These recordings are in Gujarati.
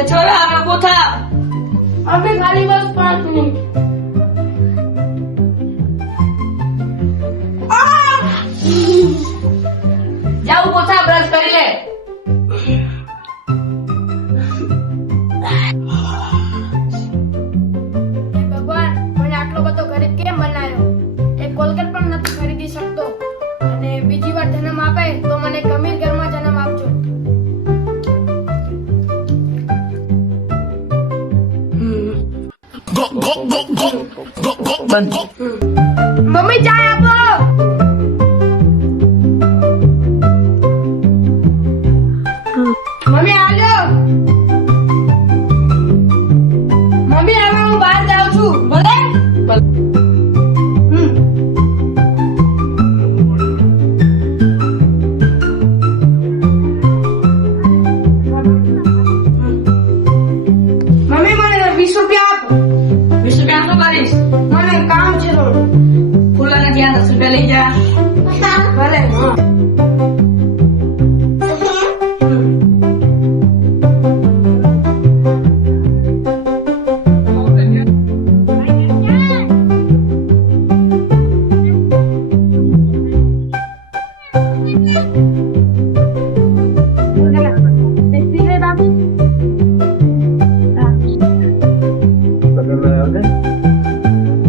এছাড়া আর কোথাও আমি কালীগঞ্জ পাঁচ মিনিট। મમ્મી, ચાય આપો. મમ્મી આજો મમ્મી, હવે હું બહાર જાઉં છું. ભલે. મમ્મી, મને વીસ રૂપિયા ત્યાં દસ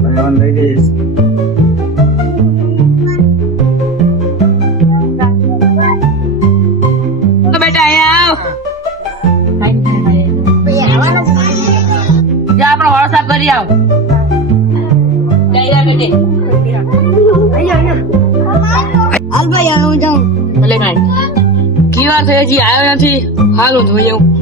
રૂપિયા લઈ જા સાફ કરી આવ. જા બેટી હાલ ભાઈ હવે હું જાઉં. ભલે કાંઈ. કી વાર હજી? આવ્યો નથી? હાલ હું. ધોઈ આવું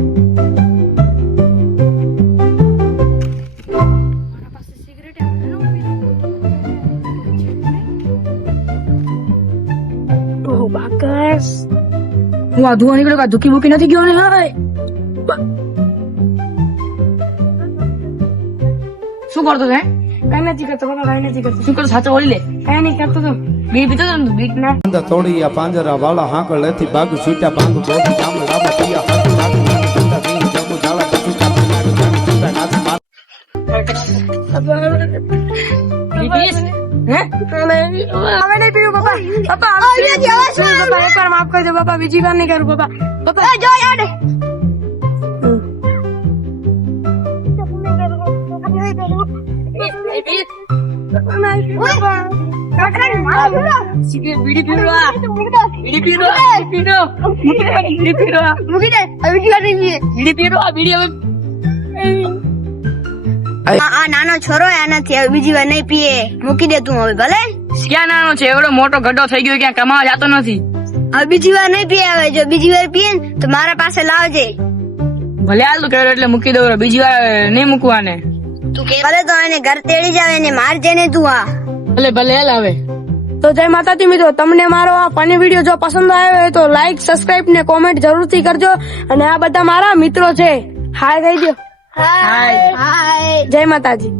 હું આ ધોવા નીકળ્યો ધુકી બુકી નથી ગયો ને? હાય શું કરતો છે? કઈ નથી કરતો બોલો કઈ નથી કરતો. શું કરતો સાચો ઓળી લે. કઈ નહીં કરતો તો. બી પીતો તો ને તું? બીક? ના. પાંદા તોડિયા પાંજરા વાળા હાંકળ લેથી ભાગ છૂટા ભાગ બોધી કામ ડાબા પિયા હાથું લાગુ નાચ માર હે? હવે નહીં પીવું બાપા બાપા હવે પીવું. બાપા એક વાર માફ કરી દો બાપા બીજી વાર નહીં કરું બાપા બાપા જો યાદ આ નાનો છોરો એનાથી બીજી વાર નહીં પીએ. મૂકી દે તું હવે ભલે? ક્યાં નાનો છે? એવડો મોટો ગड्ढો થઈ ગયો ક્યાં? કમાવા જતો નથી. હવે બીજી વાર નહીં પીએ હવે. જો બીજી વાર પીએ ને તો મારા પાસે લાવજે. ભલે તું કર્યો એટલે મૂકી દઉં બીજી વાર નહીં મૂકવાને. તું કે ભલે તો એને ઘર તેડી જાવે ને માર જેને તું આ. ભલે ભલે હાલ હવે તો જય માતાજી મિત્રો તમને મારો આ ફની વીડિયો જો પસંદ આવ્યો હોય તો લાઈક સબસ્ક્રાઇબ ને કોમેન્ટ જરૂરથી કરજો. અને આ બધા મારા મિત્રો છે. હાય કહી દો હાય હાય જય માતાજી.